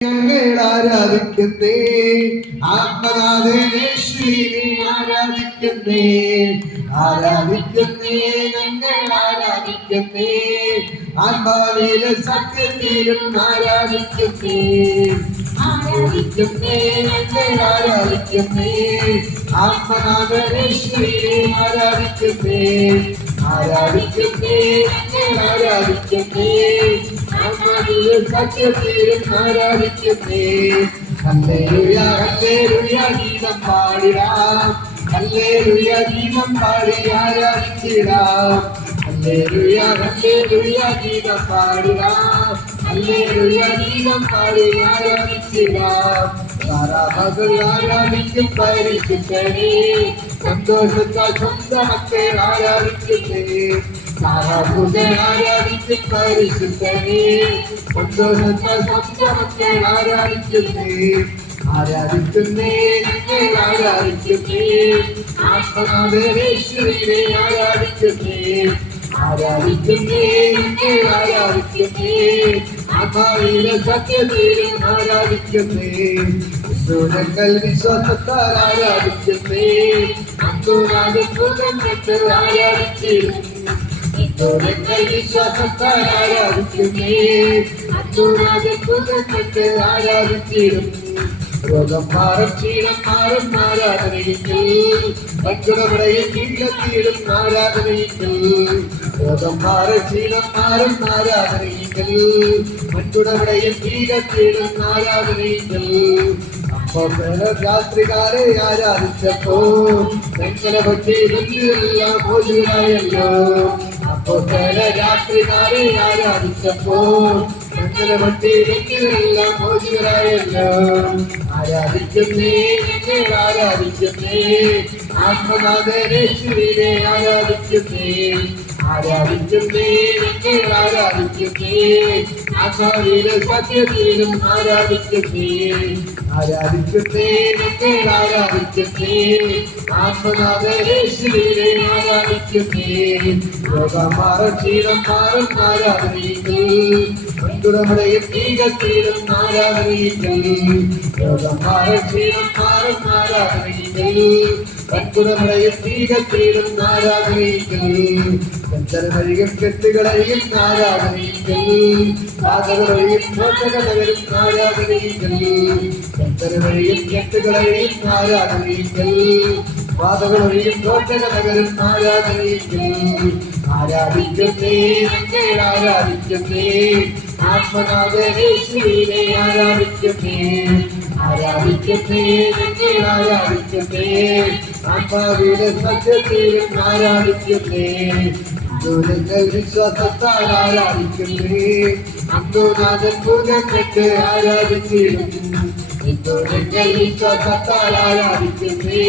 ഞങ്ങൾ ആരാധിക്കുന്നേ ആത്മനാഥേശ്വരീനെ ആരാധിക്കുന്നേ ആരാധിക്കുന്നേ ഞങ്ങൾ ആരാധിക്കുന്നേ ആത്മാവിലെ സത്യത്തിലും ആരാധിക്കുന്നേ ആരാധിക്കുന്നേ ഞങ്ങൾ ആരാധിക്കുന്നേ ആത്മനാഥേശ്വരീനെ ആരാധിക്കുന്നേ ആരാധിക്കുന്നേ ഞങ്ങൾ ആരാധിക്കുന്നേ സത്യത്തിലും ആരാധിക്കുന്നേ ഹല്ലേലൂയ ഹല്ലേലൂയ ഗീതം പാടിടാം ഹല്ലേലൂയ ഗീതം പാടി ആരാധിച്ചിടാം ഹല്ലേലൂയ ഹല്ലേലൂയ ഗീതം പാടിടാം ഹല്ലേലൂയ ഗീതം പാടി ആരാധിച്ചിടാം സാരാഭകൾ ആരാധിക്കും പരിശുദ്ധനെ സന്തോഷത്താൽ സ്വന്തം മക്കളെ ആരാധിക്കുന്നേ സാരാഭുകൾ ആരാധിക്കും പരിശുദ്ധനെ സന്തോഷത്താൽ സ്വന്തം മക്കളെ ആരാധിക്കുന്നേ ആരാധിക്കുന്നേ ഞങ്ങൾ ആരാധിക്കുന്നേ ആത്മനാഥേശ്വരീനെ ആരാധിക്കുന്നേ ആരാധിക്കുന്നേ ഞങ്ങൾ ആരാധിക്കുന്നേ ആത്മാവിലെ സത്യത്തിലും ആരാധിക്കുന്നേ ഞങ്ങൾ വിശ്വാസത്താൽ ആരാധിക്കുന്നേ അന്തുനാഥൻ ആരാധിച്ചിരുന്നു ഞങ്ങൾ വിശ്വാസത്താൽ ആരാധിക്കുന്നേ അന്തുനാഥൻ ആരാധിച്ചിരുന്നു രോഗം മാറും ക്ഷീണം മാറും ആരാധനയിൽ മറ്റുള്ളവരെയും കീഴത്തിയിടും ആരാധനയിൽ രോഗം മാറും ക്ഷീണം മാറും ആരാധനയിൽ മറ്റുള്ളവരെയും കീഴത്തിയിടും ആരാധനയിൽ അപ്പോ രാത്രികാരെ ആരാധിച്ചപ്പോ ഞങ്ങളെ പറ്റി എല്ലാം പോലുകയല്ലോ അപ്പോ രാത്രികാരെ ആരാധിച്ചപ്പോ ഞങ്ങളെ പറ്റി എല്ലാം പോലുകയല്ലോ ആരാധിക്കുന്നേ ഞങ്ങൾ ആരാധിക്കുന്നേ ആത്മനാഥേശ്വരീനെ ആരാധിക്കുന്നേ ആരാധിക്കുന്നേ ഞങ്ങൾ ആരാധിക്കുന്നേ ആത്മാവിലെ സത്യത്തിലും ആരാധിക്കുന്നേ ആരാധിക്കുന്നേ ഞങ്ങൾ ആരാധിക്കുന്നേ ആത്മനാഥേശ്വരീനെ ആരാധിക്കുന്നേ രോഗമാറും ക്ഷീണം മാറും ആരാധനയിൽ മറ്റുള്ളവരെയും തീകത്തിലും ആരാധനയിൽ രോഗമാറും ക്ഷീണം മാറും ആരാധനയിൽ മറ്റുള്ളവരെയും തീകത്തിലും ആരാധനയിൽ ചഞ്ചലമഴിയും കെട്ടുകളെയും ആരാധനയിൽ പാതകളെയും ദോഷകളെയും ആരാധനയിൽ ചഞ്ചലമഴിയും കെട്ടുകളെയും ആരാധനയിൽ പാതകളെയും ദോഷകളെയും ആരാധനയിൽ ആരാധിക്കുന്നേ ഞങ്ങൾ ആരാധിക്കുന്നേ ആത്മനാഥേശ്വരീനെ ആരാധിക്കുന്നേ ആരാധിക്കുന്നേ ഞങ്ങൾ ആരാധിക്കുന്നേ ആത്മാവിലെ സത്യത്തിലും ആരാധിക്കുന്നേ ഞങ്ങൾ വിശ്വാസത്താൽ ആരാധിക്കുന്നേ അന്തുനാഥൻ പൂജം കെട്ട് ആരാധിച്ചിരുന്നു ഞങ്ങൾ വിശ്വാസത്താൽ ആരാധിക്കുന്നേ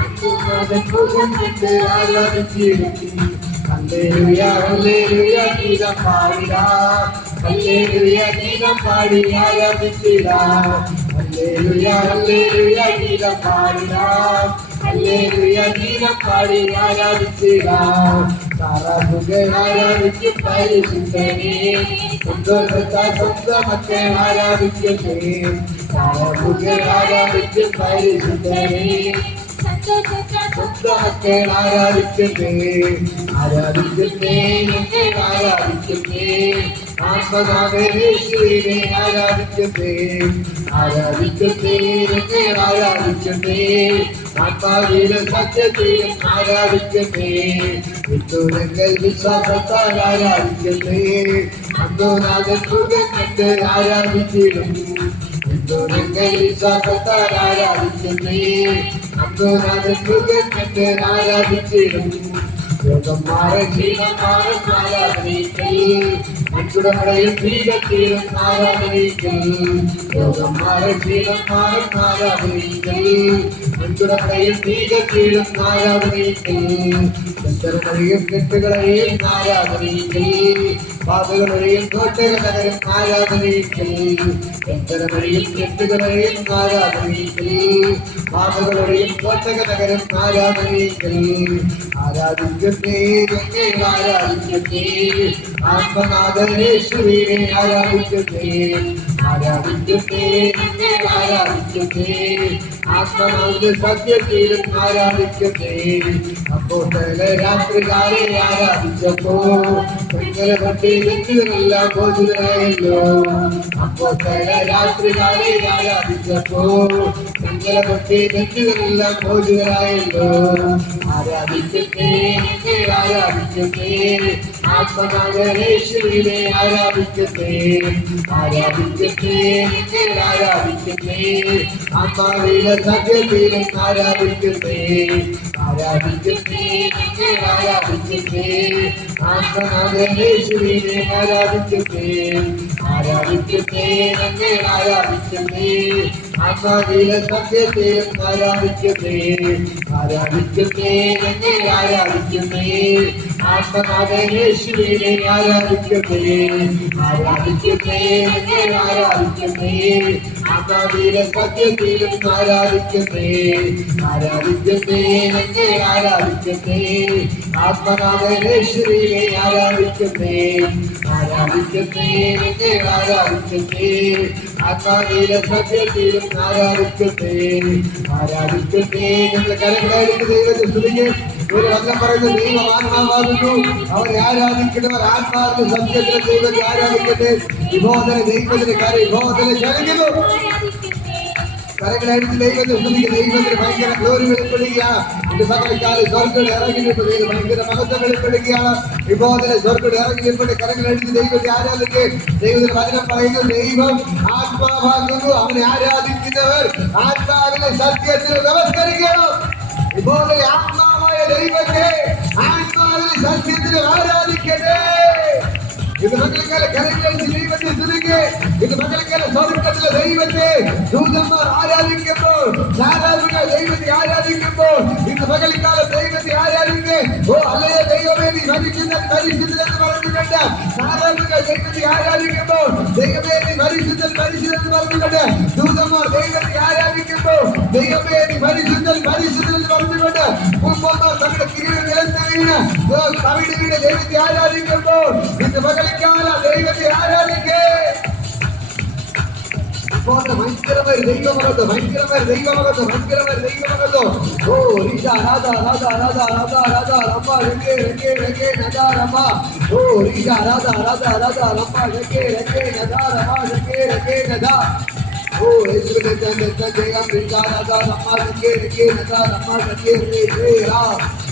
അന്തുനാഥൻ പൂജം കെട്ട് ആരാധിച്ചിരുന്നു ഹല്ലേലൂയ ഹല്ലേലൂയ ഗീതം പാടിടാം ഹല്ലേലൂയ ഗീതം പാടി ആരാധിച്ചിടാം ഹല്ലേലൂയ ഹല്ലേലൂയ ഗീതം പാടിടാം ഹല്ലേലൂയ ഗീതം പാടി ആരാധിച്ചിടാം സാരാഭുകൾ ആരാധിക്കും പരിശുദ്ധനെ സന്തോഷത്താൽ സ്വന്തം മക്കളെ ആരാധിക്കുന്നേ സാരാഭുകൾ ആരാധിക്കും പരിശുദ്ധനെ സ്വന്തമക്കളെ ആരാധിക്കുന്നേ ആരാധിക്കുന്നേ ഞങ്ങൾ ആരാധിക്കുന്നേ ആത്മനാഥേശ്വരീനെ ആരാധിക്കുന്നേ ആരാധിക്കുന്നേ ഞങ്ങൾ ആരാധിക്കുന്നേ ആത്മാവിലെ സത്യത്തിലും ആരാധിക്കുന്നേ ഞങ്ങൾ വിശ്വാസത്താൽ ആരാധിക്കുന്നേ അന്തുനാഥൻ മുഖം കണ്ട് ആരാധിച്ചിരുന്നു ഞങ്ങൾ വിശ്വാസത്താൽ ആരാധിക്കുന്നേ അന്തുനാഥൻ മുഖം കണ്ട് ആരാധിച്ചിരുന്നു രോഗം മാറും ക്ഷീണം മാറും ആരാധനയിൽ മറ്റുള്ളവരെയും ദീപത്തിലും ആരാധനയിൽ രോഗം മാറും ക്ഷീണം മാറും ആരാധനയിൽ മറ്റുള്ളവരെയും ദീപത്തിലും ആരാധനയിൽ ചന്ദ്രനെയും കെട്ടുകളെയും ആരാധനയിൽ പാതകളെയും കോട്ടകളെയും ആരാധനയിൽ ചന്ദ്രനെയും കെട്ടുകളെയും ആരാധനയിൽ പാതകളെയും കോട്ടകളെയും ആരാധനയിൽ ആരാധിക്കുന്നേ ഞങ്ങൾ ആരാധിക്കുന്നേ ആത്മനാഥേശ്വരീനെ ആരാധിക്കുന്നേ ആരാധിക്കട്ടെ ആരാധിക്കട്ടെ ആത്മാവിന്റെ സത്യത്തിലും ആരാധിക്കട്ടെ അപ്പോസ്തല രാത്രികാലെ ആരാധിച്ചപ്പോ പെങ്ങളെ വ്യക്തികളെല്ലാം മോചിതരായല്ലോ അപ്പോസ്തല രാത്രികാലെ ആരാധിച്ചപ്പോ പെങ്ങളെ വ്യക്തികളെല്ലാം മോചിതരായല്ലോ ആരാധിക്കട്ടെ ആരാധിക്കട്ടെ ആത്മനാഗേശ്വരിനെ ആരാധിക്കട്ടെ ആരാധിക്കട്ടെ ആരാധിക്കട്ടെ ആത്മാവിലെ സത്യത്തിലും ആരാധിക്കട്ടെ ആരാധിക്കട്ടെ ആരാധിക്കട്ടെ ആത്മനാഗേശ്വരിനെ ആരാധിക്കട്ടെ ആരാധിക്കട്ടെ ആരാധിക്കട്ടെ ആത്മാവിലെ സത്യത്തിലും ആരാധിക്കട്ടെ ആരാധിക്കട്ടെ ആരാധിക്കട്ടെ ആത്മനാഗേശ്വരിനെ ആരാധിക്കട്ടെ ആരാധിക്കട്ടെ ആരാധിക്കട്ടെ ആത്മാവിലെ സത്യത്തിലും ആരാധിക്കട്ടെ ആരാധിക്കട്ടെ ആരാധിക്കട്ടെ ആത്മനാഗേശ്വരിനെ ആരാധിക്കട്ടെ ആരാധിക്കട്ടെ ആരാധിക്കട്ടെ ആത്മാവിലെ സത്യത്തിലും ആരാധിക്കട്ടെ ആരാധിക്കട്ടെ ഞങ്ങളുടെ കരങ്ങളായിരിക്കും ദൈവത്തെ സ്തുതിക്ക് ഒരു വചനം പറയുന്ന ദൈവം ആത്മാവാകുന്നു അവരെ ആരാധിക്കുന്നവർ ആത്മാവിന്റെ സത്യത്തിലെ ദൈവത്തെ ആരാധിക്കട്ടെ വിഭോധന ദൈവത്തിന് വിഭോധന ചലിക്കുന്നു കരങ്ങളായിരിക്കും ദൈവത്തെ സ്തുതിക്ക് ദൈവത്തിന് ഭയങ്കര ഗ്ലോറി വെളിപ്പെടുകയാണ് ഇത് മകൾക്കാല് സ്വർഗ്ഗം ഇറങ്ങിയപ്പോൾ ഭയങ്കര മഹത്വം വെളിപ്പെടുകയാണ് വിഭോധന സ്വർഗ്ഗം ഇറങ്ങിയപ്പോൾ കരങ്ങളടിച്ച് ദൈവത്തെ ആരാധിക്ക് ദൈവത്തിന് വചനം പറയുന്നു ദൈവം ആത്മാവാകുന്നു അവനെ ആരാധിക്കുന്നവർ ആത്മാവിലെ സത്യത്തിന് നമസ്കരിക്കണം വിഭോധന ആത്മാവായ ദൈവത്തെ ആത്മാവിലെ സത്യത്തിന് ആരാധിക്കട്ടെ ഇത് മകൾക്കാലെ കരങ്ങളടിച്ച് ദൈവത്തെ സ്തുതിക്ക് ഇത് മകൾക്കാലെ സ്വർഗ്ഗത്തിലെ ദൈവത്തെ ദൂതന്മാർ ആരാധിക്കുമ്പോൾ സാധാരണ ദൈവത്തെ ആരാധിക്കുമ്പോൾ ഇത് മകൾക്കാലം ദൈവത്തെ ആരാധിക്ക് ഓ അല്ലേ ദൈവമേ നീ പരിശുദ്ധൻ പരിശുദ്ധനെന്ന് പറഞ്ഞുകൊണ്ട് സാധാരണ ദൈവത്തെ ആരാധിക്കുമ്പോൾ ദൈവമേ നീ പരിശുദ്ധൻ പരിശുദ്ധൻ പറഞ്ഞുകൊണ്ട് ദൂതന്മാർ ദൈവത്തെ ആരാധിക്കുമ്പോൾ ദൈവമേ നീ പരിശുദ്ധൻ പരിശുദ്ധനെന്ന് പറഞ്ഞുകൊണ്ട് കുമ്പന്മാർ തങ്ങളുടെ കിരീടം നിലത്ത് വീണ് കവിടി വീണ് ദൈവത്തെ ആരാധിക്കുമ്പോൾ ഇത് മകൾക്കാല ദൈവത്തെ ആരാധിക്കേ ഭയങ്കരമായ ദൈവമകത്വം ഭയങ്കരമായ ദൈവമകത്വം ഭയങ്കരമായ ദൈവമകത്വം ഓ രീഷ രാധ രാധ രാധ രാധ രാധ രമ രംഗേ രംഗേ രംഗേ നദാ രമ ഓ രീഷ രാധ രാധ രാധ രമ രംഗേ രംഗേ നദാ രമ രംഗേ രംഗേ നദാ ഓ യേശുവിനെ തന്നെ ജയം രീഷ രാധ രമ രംഗേ രംഗേ നദാ രമ രംഗേ രംഗേ രാ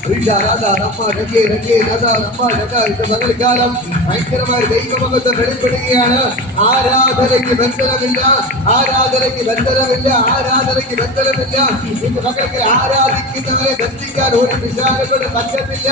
രീഷ രാധ രമ രംഗേ രംഗേ നദാ രമ രംഗ ഇത് മകൾക്കാലം ഭയങ്കരമായ ദൈവമകത്വം വെളിപ്പെടുകയാണ് ആരാധനയ്ക്ക് ബന്ധനമില്ല ആരാധനയ്ക്ക് ബന്ധനമില്ല ആരാധനയ്ക്ക് ബന്ധനമില്ല ഇത് മകൾക്ക് ആരാധിക്കുന്നവരെ ബന്ധിക്കാൻ ഒരു വിചാരങ്ങളും പറ്റത്തില്ല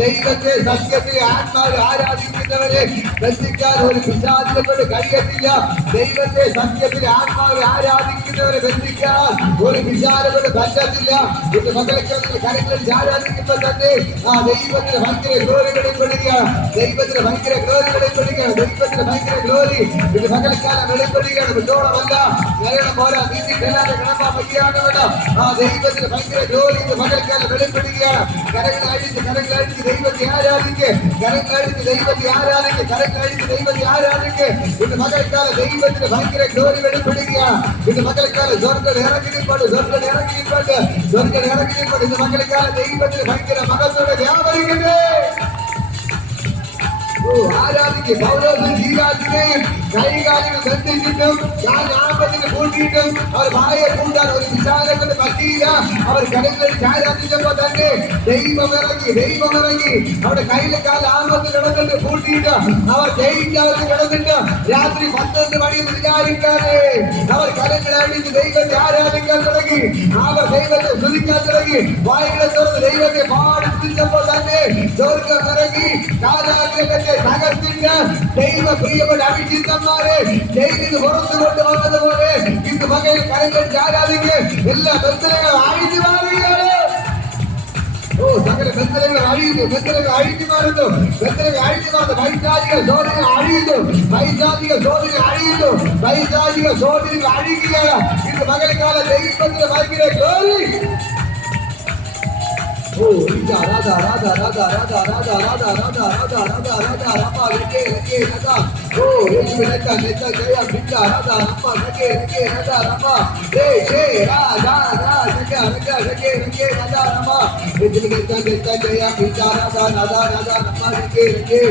ദൈവത്തെ സത്യത്തിൽ ആത്മാവ് ആരാധിക്കുന്നവരെ ബന്ധിക്കാൻ ഒരു വിചാരങ്ങളും കഴിയത്തില്ല ദൈവത്തെ സത്യത്തിൽ ആത്മാവ് ആരാധിക്കുന്നവരെ ബന്ധിക്കാൻ ഒരു വിചാരങ്ങളും പറ്റത്തില്ല ഇത് മകൾക്ക് കരങ്ങളിൽ ആരാധിക്കുമ്പോൾ തന്നെ ആ ദൈവത്തിന് ഭയങ്കര ഗ്ലോറി വെളിപ്പെടുകയാണ് ദൈവത്തിന് ഭയങ്കര ഗ്ലോറി വെളിപ്പെടുകയാണ് ദൈവത്തിന് ഭയങ്കര ഗ്ലോറി ഇത് മകൾക്കാലം വെളിപ്പെടുകയാണ് വിട്ടോളമല്ല നേരണം പോരാ നീതി കല്ലാതെ കിടന്നാ മതിയാകണമല്ല ആ ദൈവത്തിന് ഭയങ്കര ഗ്ലോറി ഇത് മകൾക്കാലം വെളിപ്പെടുകയാണ് കരങ്ങളടിച്ച് ദൈവത്തെ ആരാധിക്ക് കരങ്ങളടിച്ച് ദൈവത്തെ ആരാധിക്ക് കരങ്ങളടിച്ച് ദൈവത്തെ ആരാധിക്ക് ഇത് മകൾക്കാല ദൈവത്തിന് ഭയങ്കര ഗ്ലോറി വെളിപ്പെടുകയാണ് ഇത് മകൾക്കാല സ്വർഗ്ഗം ഇറങ്ങിയിട്ടുണ്ട് സ്വർഗ്ഗം ഇറങ്ങിയിട്ടുണ്ട് സ്വർഗ്ഗം ഇറങ്ങിയിട്ടുണ്ട് ഇത് മകൾക്കാല ദൈവത്തിന് ഭയങ്കര മകത്തോടെ വ്യാപരിക്കട്ടെ ആരാധിക്ക് പൗലോസും ശീലാസിനെയും കൈകാലികൾ ബന്ധിച്ചിട്ടും ഞാൻ ആപത്തിന് കൂട്ടിയിട്ടും അവർ വായെ കൂട്ടാൻ ഒരു വിശാലത്തിന് പറ്റിയില്ല അവർ കരങ്ങളിൽ ആരാധിച്ചപ്പോൾ തന്നെ ദൈവം ഇറങ്ങി അവിടെ കയ്യിലെ കാല ആപത്ത് കിടന്നിട്ട് കൂട്ടിയിട്ട് അവർ ജയിക്കാതെ കിടന്നിട്ട് രാത്രി 12 മണിയെന്ന് വിചാരിക്കാതെ അവർ കരങ്ങൾ അടിച്ച് ദൈവത്തെ ആരാധിക്കാൻ തുടങ്ങി അവർ ദൈവത്തെ സ്തുതിക്കാൻ തുടങ്ങി വായുകളെ തുറന്ന് ദൈവത്തെ പാടിച്ചപ്പോൾ തന്നെ സ്വർഗ്ഗം ഇറങ്ങി കാലാഗ്രഹത്തെ തകർത്തിട്ട് ദൈവ പ്രിയപ്പെട്ട അഭിഷിക്തന്മാരെ ജയിലിന് പുറത്തു കൊണ്ടുവന്നതുപോലെ ഇന്ന് മകൻ കരങ്ങൾ ആരാധിക്ക് എല്ലാ ബന്ധനങ്ങളും അഴിഞ്ഞു മാറുകയാണ് ഓ സകല ബന്ധനങ്ങൾ അഴിയുന്നു ബന്ധനങ്ങൾ അഴിഞ്ഞു മാറുന്നു ബന്ധനങ്ങൾ അഴിഞ്ഞു മാറുന്നു പൈശാചിക സോദരങ്ങൾ അഴിയുന്നു പൈശാചിക സോദരങ്ങൾ അഴിയുന്നു പൈശാചിക സോദരങ്ങൾ അഴിയുകയാണ് ഇന്ന് മകൾക്കാല ദൈവത്തിന്റെ ഭയങ്കര ഗ്ലോറി ഓ രാധ രാധ രാധ രാധ രാധ രാധ രാധ രാധ രാധ രാധ രാധ രാധ രമ രംഗേ രംഗേ നദാ Oh, Ishvineta, Neta, Jaya, Vita, Radha, Rama, Rake, Rake, Radha, Rama, Re, Radha, Raka, Raka, Rake, Rake, Radha, Rama, Ishvineta, Neta, Jaya, Vita, Radha, Radha, Radha, Rama, Rake, Rake,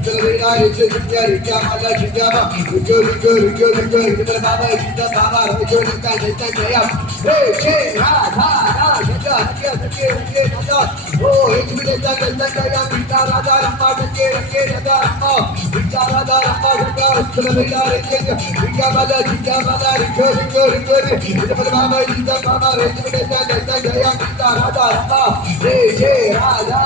Rika, Rika, Rika, Rika, Mala, Rika, Rika, Rika, Rika, Rika, Rika, Baba, Rika, Baba, Rika, Neta, Neta, Jaya, Re, Radha, Raka, Rake, Rake, Rake, Radha, Oh, Ishvineta, Neta, Jaya, Vita, Radha, Rama, Rake, Rake, Radha, Rama, Rika, Radha, Rama, Raka, Rika, Rika, Rika, Bala, Rika, Bala, Rika, Rika, Rika, Rika, Baba, Rika, Baba, Ishvineta, Neta, Jaya, Vita, Radha, Rama, Re, Radha,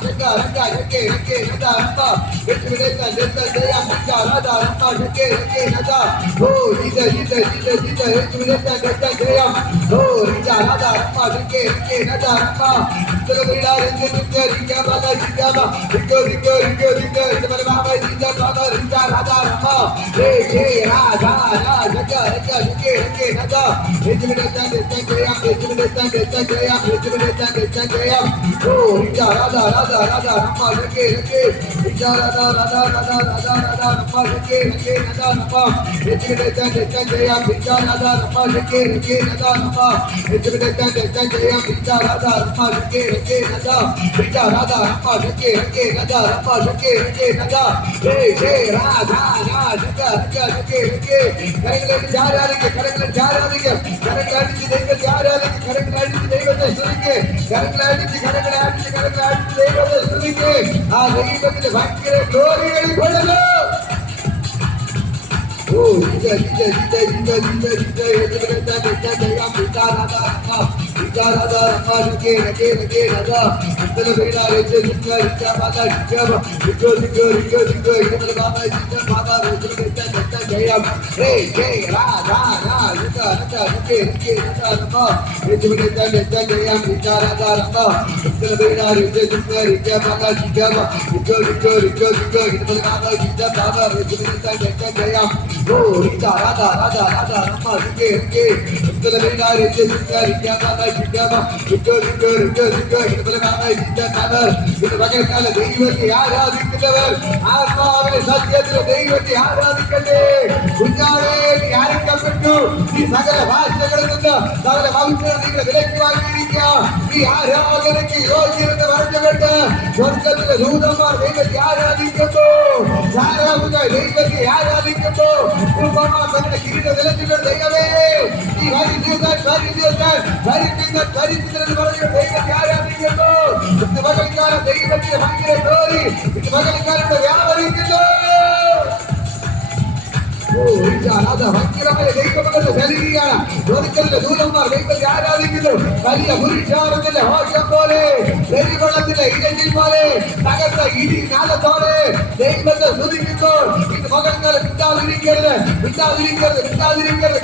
Raka, Raka, Rake, Rake, Radha, Rama, Ishvineta, Neta, Jaya, Vita, Radha, Rama, Rake, Rake, Radha, Oh, Jita, Jita, Jita, Jita, Ishvineta, Neta, Jaya, Oh, Rika, Radha, Rama, Rake, Rake, Radha, Rama, Rika, Rika, Rika, Bala, Rika, Rika, Rika, Rika, Rika, Rika, Baba, Rika, Baba, Rika, Radha, Rama, Re, Radha, Raka, Raka, Rake, Rake, Radha, Ishvineta, Neta, Jaya, Ishvineta, Neta, Jaya, Ishvineta, Neta, Jaya, Oh, Rika, Radha, Radha, Radha, Rama, Rake, Rake, Rika, Radha, Radha, Radha, Radha, Radha, Rama, Rake, Rake, Radha, Rama, Ishvineta, Neta, Jaya, Rika, Radha, Rama, Rake, Rake, Radha, Rama, Ishvineta, Neta, Jaya, Rika, Radha, Rama, Rake, Rake, Radha, Rika, Radha, Rama, Rake, Rake, Radha, Rama, Rake, Rake, Radha, Re, Radha, Raka, Raka, Rake, Rake, கரங்களை ஜாராதிங்க, கரங்களை ஜாராதிங்க, கரங்களை அடிச்சு தெய்வத்தை ஜாராதிங்க, கரங்களை அடிச்சு தெய்வத்தை சுதிங்க, கரங்களை அடிச்சு கரங்களை அடிச்சு கரங்களை அடிச்சு தெய்வத்தை சுதிங்க, தெய்வத்தில் பயங்கர glory வெளிப்படணும். Oh, Jita, Jita, Jita, Jita, Jita, Jita, Ishvineta, Neta, Jaya, Vita, Radha, Rama, Rika, Radha, Rama, Rake, Rake, Rake, Radha, Antara Veda, Rika, Rika, Rika, Bala, Rika, Rika, Rika, Rika, Rika, Rika, Baba, Rika, Baba, Ishvineta, Neta, Jaya, Re, Radha, Raka, Raka, Rake, Rake, Radha, Rama, Ishvineta, Neta, Jaya, Vita, Radha, Rama, Antara Veda, Rika, Rika, Rika, Bala, Rika, Rika, Rika, Rika, Rika, Rika, Baba, Rika, Baba, Ishvineta, Neta, Jaya, Oh, Rika, Radha, Radha, Radha, Rama, Rake, Rake, Rika, Rika, Rika, Rika, Rika, Baba, Rika, Rika, Rika, Rika, Rika, Rika, Baba, Rika, Baba, Rika, பகற்கால தெய்வத்தை ஆராதிக்கிறவர் ஆத்மாவே சத்தியத்தில் தெய்வத்தை ஆராதிக்கட்டே குஞ்சாரே நீ யாருக்கு கற்பட்டு நீ சகல வாசனைகளுக்கு சகல பவித்திரங்களை விலக்கி வாங்கியிருக்கியா நீ ஆராதனைக்கு யோகியத்தை வரைஞ்ச வேண்டும் சொர்க்கத்தில் தூதமார் தெய்வத்தை ஆராதிக்கட்டோ சாராவுக்காய் தெய்வத்தை ஆராதிக்கட்டோ குருபமா தன்னை கிரீட விலக்கிற தெய்வமே நீ வரித்திருந்தால் வரித்திருந்தது வரைய தெய்வத்தை ஆராதிக்கட்டோ இந்த மகளுக்கான தெய்வத்தை வாங்கிற கோரி இந்த மகளுக்கான வியாபாரிக்கட்டோ ராதா வக்கிரமே தெய்வமகள் சரியான சொர்க்கத்தில் தூதமார் தெய்வத்தை ஆராதிக்கிறது கலிய புருஷாரத்தில் ஹோஷம் போலே பெரிவளத்தில் இடையில் போலே தகர்ந்த இடி நாளத்தோடு தெய்வத்தை சுதிக்கிறோம் இந்த மகன்களை விட்டாதிருக்கிறது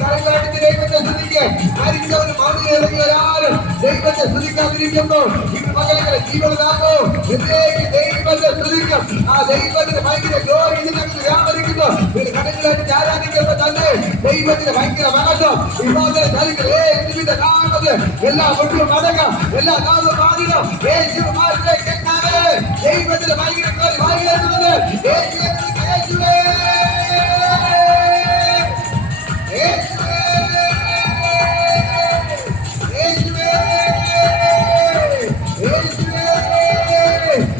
கரங்கள் அடித்து தெய்வத்தை சுதிக்க மறித்தவன் மௌனியில் இறங்குகிறார் தெய்வத்தை சுதிக்காதிருக்கிறோம் இந்த மகன்களை ஜீவனதாகோ தெய்வத்தை சுதிக்கும் தெய்வத்தில் பயங்கர glory இது நமக்கு வியாபரிக்கிறோம் இந்த கரங்களை அடித்து ஆராதிக்கிறத தந்து தெய்வத்தில் பயங்கர மகத்துவம் இப்போது தருகிறே இந்த நாமது எல்லா ஒன்றும் மடங்கும் எல்லா நாமம் மாறிடும் இயேசு மாறிலே கேட்டாவே தெய்வத்தில் பயங்கர glory வாயிலிருந்து இயேசுவே இயேசுவே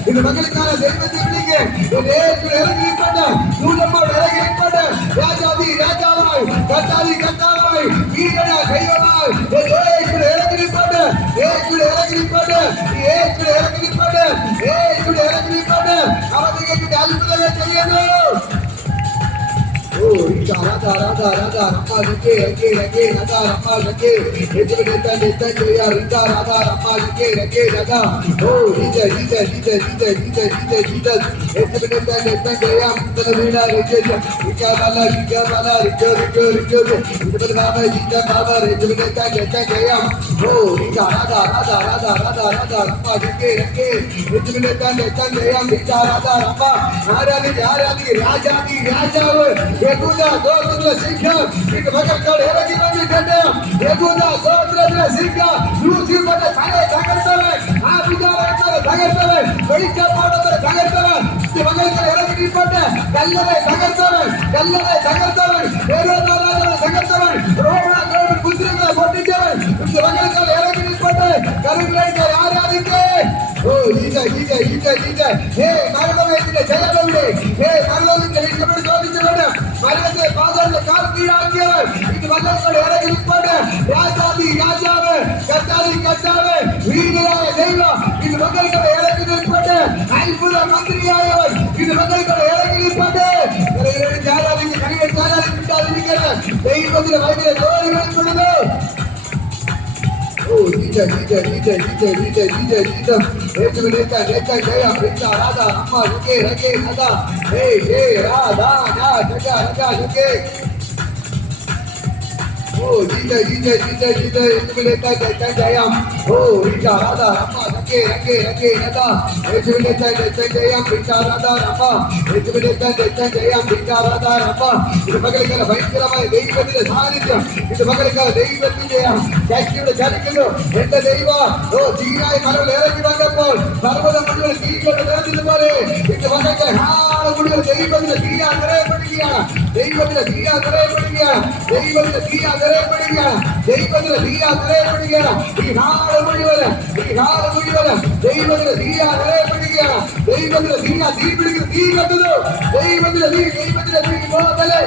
இந்த மக்களுக்கான தெய்வத்தை விளிங்க இறங்கிப்பட்ட தூதமோடு இறங்கிப்பட்ட ராஜாதி ராஜாவாய் கட்டாதி கட்டாவாய் வீரனா தெய்வமாய் இறங்கிப்பட்ட அவனுக்கு அற்புதமே செய்யணும் Oh, Rika, Radha, Radha, Radha, Rama, Rake, Rake, Rake, Radha, Rama, Rake, Ishvineta, Neta, Jaya, Rika, Radha, Rama, Rake, Rake, Radha, Oh, Rika, Rika, Rika, Rika, Rika, Rika, Rika, Ishvineta, Neta, Jaya, Antara Veda, Rika, Rika, Bala, Rika, Bala, Rika, Rika, Rika, Rika, Baba, Rika, Baba, Ishvineta, Neta, Jaya, Oh, Rika, Radha, Radha, Radha, Radha, Radha, Rama, Rake, Rake, Ishvineta, Neta, Jaya, Rika, Radha, Rama, Aradi, Rajadi, Rajavu, Yehuda Gotra Sikha, in the Bakar Eragi Kanda, Yehuda Gotra Sikha, Lucy Bata Sakatale, Abidara தகர்த்தவன், வெளிச்சமானவரை தகர்த்தவன், இந்த மகளுக்கு இறங்கி நிற்பட்ட கல்லறை தகர்த்தவன், கல்லறை தகர்த்தவன், வேறொரு தகர்த்தவன், ரோமனா கோவில் குதிரைகளை பொட்டிச்சவன், இந்த மகளுக்கு இறங்கி நிற்பட்ட கருங்களை ஆராதிக்க. ஓ ஈஜா ஈஜா ஈஜா ஈஜா ஹே மரணமே ஜெயலோடு ஹே மரணமே எப்படி சோதிச்சவன், மரணத்தை பாதாள கார்த்தியா ஆக்கியவன், இந்த மகளுக்கு இறங்கி நிற்பட்ட ராஜாதி ராஜாவே கர்த்தாதி கர்த்தாவே வீரராய தெய்வம், இந்த மகளுக்கு இறங்கி நிற்பட்ட அற்புத மந்திரியாயவன், இந்த மகளுக்கு இறங்கி நிற்பட்ட ஜாராதிக்கு கனிகள் ஜாராதி விட்டால் இருக்கிற தெய்வத்தில் வைக்கிற தோழிகள் சொல்லுது. Oh, Nita, Nita, Nita, Nita, Nita, Nita, Nita. Neta, Neta, Neta, Jaya, Nita, Radha, Amma, Rake, Rake, Nada. Hey, hey, Radha, Na, Jaga, Raga, Rake. Oh, Nita, Nita, Nita, Nita, Neta, Neta, Jaya. Oh, Nita, Radha, Amma, Rake, Rake, Rake, Nada. Neta, Neta, Neta, Jaya, Nita, Radha, Amma. Neta, Neta, Neta, Jaya, Nita, Radha, Amma. ഇത് മകൾക്കാണ് ഭയങ്കരമായ ദൈവത്തിന്റെ സാന്നിധ്യം, ഇത് മകൾക്കാണ് ദൈവത്തിന്റെ ശക്തിയുടെ ചലിക്കുന്നു. എന്റെ ദൈവം ഓ തീരായ മലകൾ ഇറങ്ങി വന്നപ്പോൾ പർവ്വതം മുഴുവൻ തീകൊണ്ട് നിറഞ്ഞതുപോലെ എന്റെ മകൾക്ക് ഹാള് മുഴുവൻ ദൈവത്തിന്റെ തീയാ നിറയപ്പെടുകയാണ്, ദൈവത്തിന്റെ തീയാ നിറയപ്പെടുകയാണ്, ദൈവത്തിന്റെ തീയാ നിറയപ്പെടുകയാണ്, ദൈവത്തിന്റെ തീയാ നിറയപ്പെടുകയാണ്. ഈ ഹാള് മുഴുവൻ ദൈവത്തിന്റെ തീയാ നിറയപ്പെടുകയാണ്, ദൈവത്തിന്റെ തീയാ തീ പിടിക്കുന്നു, തീ കത്തുന്നു, ദൈവത്തിന്റെ തീ, ദൈവത്തിന്റെ തീ പോകല്ലേ.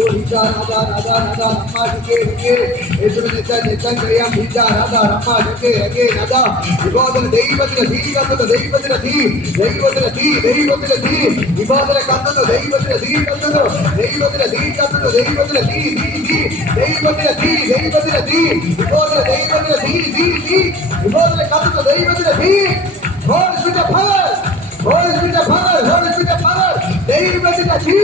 Oh, Nita, Radha, Radha, Radha, Amma, Rake, Rake. Neta, Neta, Neta, Jaya, Nita, Radha, Amma, Rake, Rake, Nada. Ibadale ദൈവത്തിന്റെ തീ കത്തുന്നു, ദൈവത്തിന്റെ തീ, ദൈവത്തിന്റെ തീ, ദൈവത്തിന്റെ തീ. ഇബാദലെ കത്തുന്നു, ദൈവത്തിന്റെ തീ കത്തുന്നു, ദൈവത്തിന്റെ തീ കത്തുന്നു, ദൈവത്തിന്റെ തീ, തീ, തീ, ദൈവത്തിന്റെ തീ, ദൈവത്തിന്റെ തീ. ഇബാദലെ ദൈവത്തിന്റെ തീ, തീ, തീ. ഇബാദലെ കത്തുന്നു, ദൈവത്തിന്റെ തീ. Holy Spirit of power, Holy Spirit of power, Holy Spirit of power. ദൈവത്തിന്റെ തീ